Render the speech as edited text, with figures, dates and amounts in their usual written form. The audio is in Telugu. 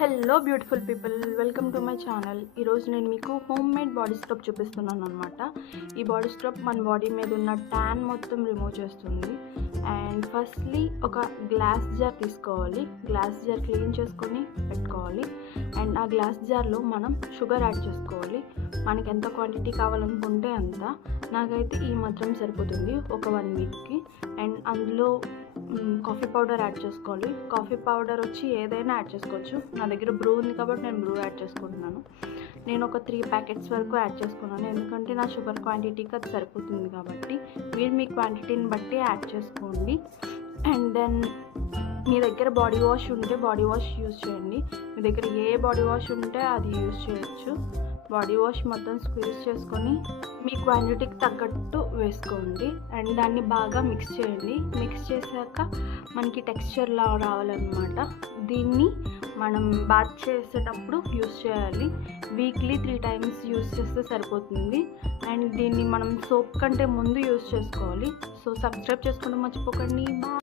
Hello beautiful people, welcome to my channel. ఈరోజు నేను మీకు హోమ్ మేడ్ బాడీ స్క్రబ్ చూపిస్తున్నాను అనమాట. ఈ బాడీ స్క్రబ్ మన బాడీ మీద ఉన్న ట్యాన్ మొత్తం రిమూవ్ చేస్తుంది. అండ్ ఫస్ట్లీ ఒక గ్లాస్ జార్ తీసుకోవాలి. గ్లాస్ జార్ క్లీన్ చేసుకొని పెట్టుకోవాలి. అండ్ ఆ గ్లాస్ జార్లో మనం షుగర్ యాడ్ చేసుకోవాలి. మనకి ఎంత క్వాంటిటీ కావాలనుకుంటే అంత. నాకైతే ఈ మాత్రం సరిపోతుంది ఒక 1 వీక్కి. అండ్ అందులో కాఫీ పౌడర్ యాడ్ చేసుకోవాలి. కాఫీ పౌడర్ వచ్చి ఏదైనా యాడ్ చేసుకోవచ్చు. నా దగ్గర బ్రూ ఉంది కాబట్టి నేను బ్రూ యాడ్ చేసుకుంటున్నాను. నేను ఒక 3 ప్యాకెట్స్ వరకు యాడ్ చేసుకున్నాను, ఎందుకంటే నా షుగర్ క్వాంటిటీకి అది సరిపోతుంది కాబట్టి. మీరు మీ క్వాంటిటీని బట్టి యాడ్ చేసుకోండి. అండ్ దెన్ మీ దగ్గర బాడీ వాష్ ఉంటే బాడీ వాష్ యూజ్ చేయండి. మీ దగ్గర ఏ బాడీ వాష్ ఉంటే అది యూజ్ చేయొచ్చు. బాడీ వాష్ మొత్తం స్క్వీజ్ చేసుకొని మీ క్వాంటిటీకి తగ్గట్టు వేసుకోండి. అండ్ దాన్ని బాగా మిక్స్ చేయండి. మిక్స్ చేశాక మనకి టెక్స్చర్లా రావాలన్నమాట. దీన్ని మనం బాత్ చేసేటప్పుడు యూస్ చేయాలి. వీక్లీ 3 times యూస్ చేస్తే సరిపోతుంది. అండ్ దీన్ని మనం సోప్ కంటే ముందు యూస్ చేసుకోవాలి. సో సబ్స్క్రైబ్ చేసుకోవడం మర్చిపోకండి.